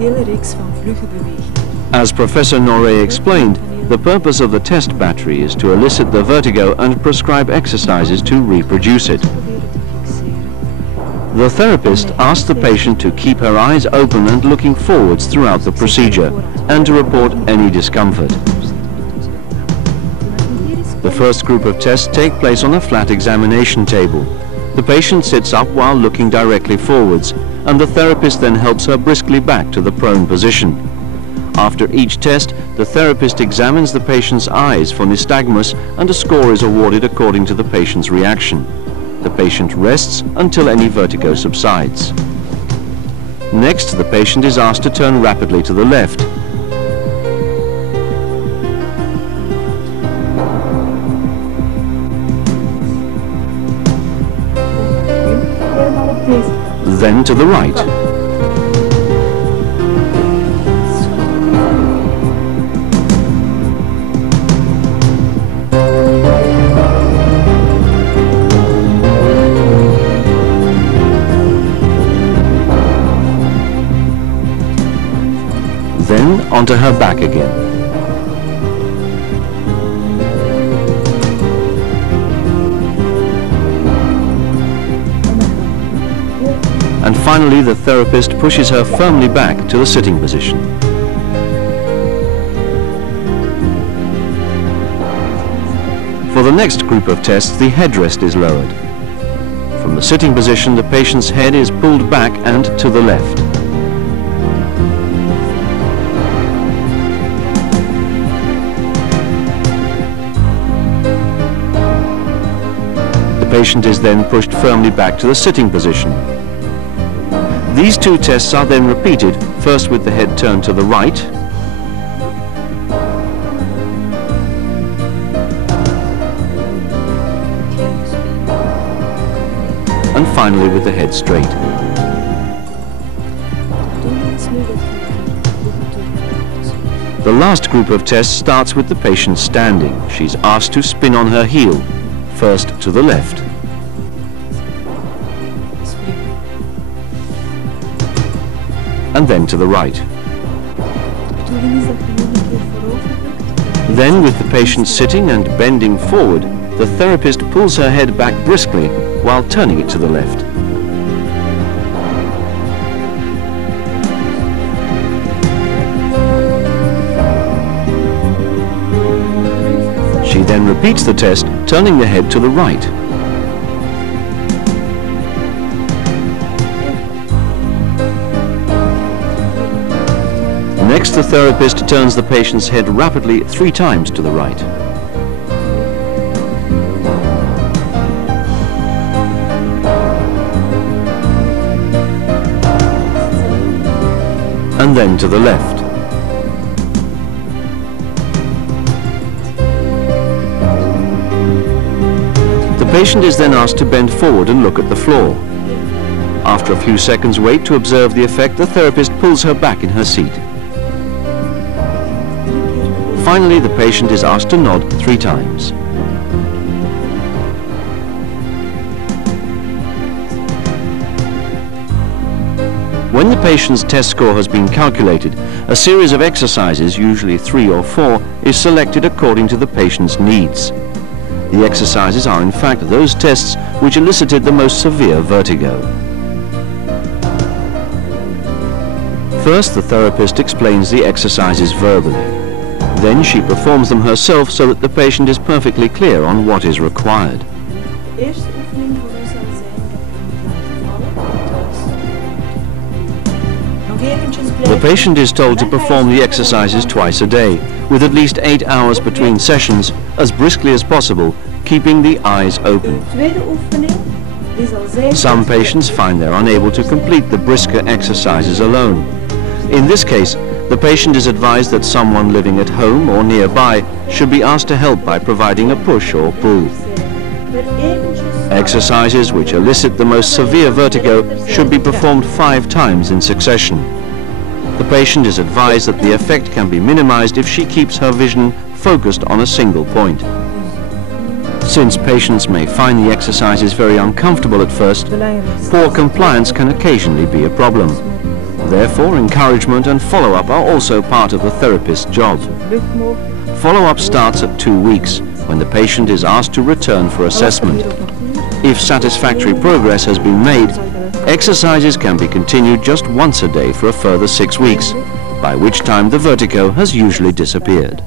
hele reeks van vlugge bewegingen. As Professor Norre explained, the purpose of the test battery is to elicit the vertigo and prescribe exercises to reproduce it. The therapist asks the patient to keep her eyes open and looking forwards throughout the procedure and to report any discomfort. The first group of tests take place on a flat examination table. The patient sits up while looking directly forwards, and the therapist then helps her briskly back to the prone position. After each test, the therapist examines the patient's eyes for nystagmus and a score is awarded according to the patient's reaction. The patient rests until any vertigo subsides. Next, the patient is asked to turn rapidly to the left. Then to the right. Then onto her back again. And finally, the therapist pushes her firmly back to the sitting position. For the next group of tests, the headrest is lowered. From the sitting position, the patient's head is pulled back and to the left. The patient is then pushed firmly back to the sitting position. These two tests are then repeated, first with the head turned to the right, and finally with the head straight. The last group of tests starts with the patient standing. She's asked to spin on her heel, first to the left, and then to the right. Then, with the patient sitting and bending forward, the therapist pulls her head back briskly while turning it to the left. She then repeats the test, turning the head to the right. Next, the therapist turns the patient's head rapidly 3 times to the right. And then to the left. The patient is then asked to bend forward and look at the floor. After a few seconds wait to observe the effect, the therapist pulls her back in her seat. Finally, the patient is asked to nod 3 times. When the patient's test score has been calculated, a series of exercises, usually 3 or 4, is selected according to the patient's needs. The exercises are in fact those tests which elicited the most severe vertigo. First, the therapist explains the exercises verbally. Then she performs them herself so that the patient is perfectly clear on what is required. The patient is told to perform the exercises twice a day, with at least 8 hours between sessions, as briskly as possible, keeping the eyes open. Some patients find they're unable to complete the brisker exercises alone. In this case, the patient is advised that someone living at home or nearby should be asked to help by providing a push or pull. Exercises which elicit the most severe vertigo should be performed 5 times in succession. The patient is advised that the effect can be minimized if she keeps her vision focused on a single point. Since patients may find the exercises very uncomfortable at first, poor compliance can occasionally be a problem. Therefore, encouragement and follow-up are also part of the therapist's job. Follow-up starts at 2 weeks, when the patient is asked to return for assessment. If satisfactory progress has been made, exercises can be continued just once a day for a further 6 weeks, by which time the vertigo has usually disappeared.